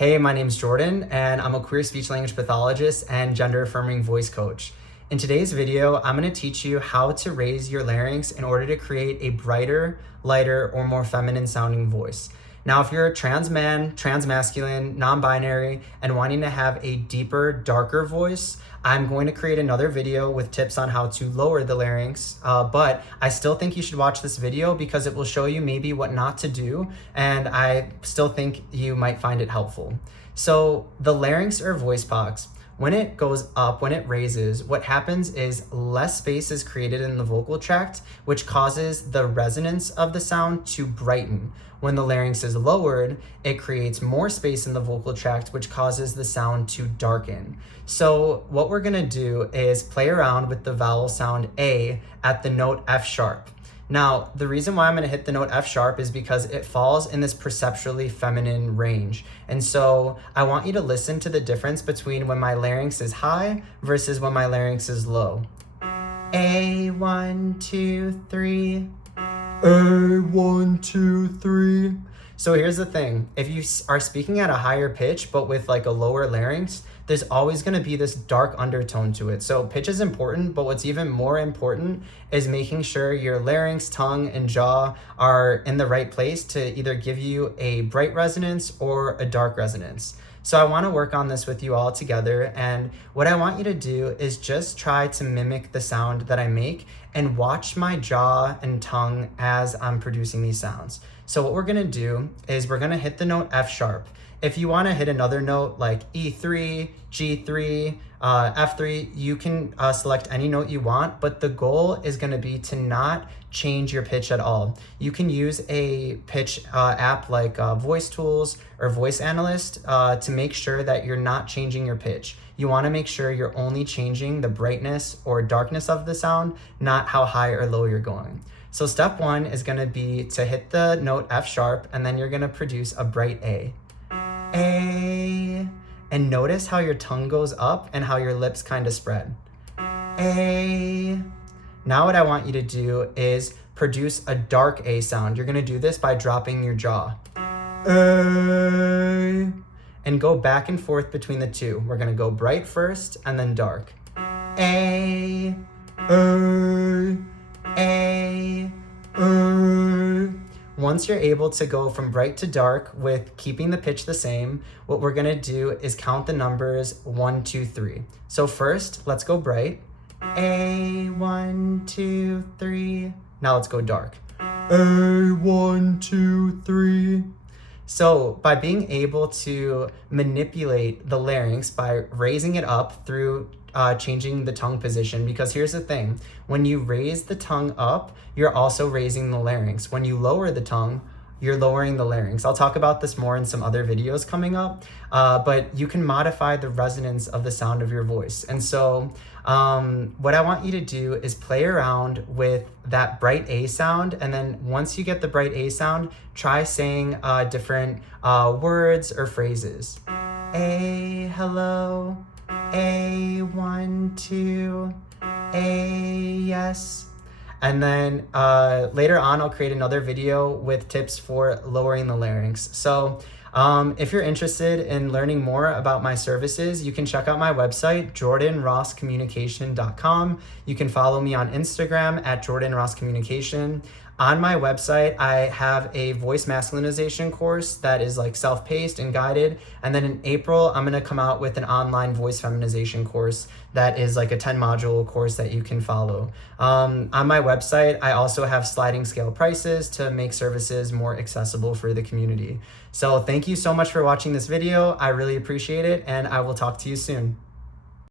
Hey, my name's Jordan, and I'm a queer speech-language pathologist and gender-affirming voice coach. In today's video, I'm going to teach you how to raise your larynx in order to create a brighter, lighter, or more feminine sounding voice. Now, if you're a trans man, trans masculine, non-binary, and wanting to have a deeper, darker voice, I'm going to create another video with tips on how to lower the larynx, but I still think you should watch this video because it will show you maybe what not to do, and I still think you might find it helpful. So the larynx or voice box, when it goes up, when it raises, what happens is less space is created in the vocal tract, which causes the resonance of the sound to brighten. When the larynx is lowered, it creates more space in the vocal tract, which causes the sound to darken. So what we're gonna do is play around with the vowel sound A at the note F sharp. Now, the reason why I'm gonna hit the note F sharp is because it falls in this perceptually feminine range. And so I want you to listen to the difference between when my larynx is high versus when my larynx is low. A, 1, 2, 3. A, 1, 2, 3. So here's the thing. If you are speaking at a higher pitch, but with like a lower larynx, there's always gonna be this dark undertone to it. So pitch is important, but what's even more important is making sure your larynx, tongue, and jaw are in the right place to either give you a bright resonance or a dark resonance. So I wanna work on this with you all together, and what I want you to do is just try to mimic the sound that I make and watch my jaw and tongue as I'm producing these sounds. So what we're gonna do is we're gonna hit the note F sharp. If you wanna hit another note like E3, G3, F3, you can select any note you want, but the goal is gonna be to not change your pitch at all. You can use a pitch app like Voice Tools or Voice Analyst to make sure that you're not changing your pitch. You wanna make sure you're only changing the brightness or darkness of the sound, not how high or low you're going. So step one is gonna be to hit the note F sharp, and then you're gonna produce a bright A. A. And notice how your tongue goes up and how your lips kind of spread. A. Now what I want you to do is produce a dark A sound. You're gonna do this by dropping your jaw. A. And go back and forth between the two. We're gonna go bright first and then dark. A. A. A. A. Once you're able to go from bright to dark with keeping the pitch the same, what we're gonna do is count the numbers 1, 2, 3. So first, let's go bright. A, 1, 2, 3. Now let's go dark. A, 1, 2, 3. So by being able to manipulate the larynx by raising it up through changing the tongue position, because here's the thing, when you raise the tongue up, you're also raising the larynx. When you lower the tongue, you're lowering the larynx. I'll talk about this more in some other videos coming up, but you can modify the resonance of the sound of your voice. And so what I want you to do is play around with that bright A sound, and then once you get the bright A sound, try saying different words or phrases. A, hello. A, 1, 2, A, yes. And then later on, I'll create another video with tips for lowering the larynx. So if you're interested in learning more about my services, you can check out my website, jordanrosscommunication.com. You can follow me on Instagram at jordanrosscommunication. On my website, I have a voice masculinization course that is like self-paced and guided. And then in April, I'm gonna come out with an online voice feminization course that is like a 10-module course that you can follow. On my website, I also have sliding scale prices to make services more accessible for the community. So thank you so much for watching this video. I really appreciate it, and I will talk to you soon.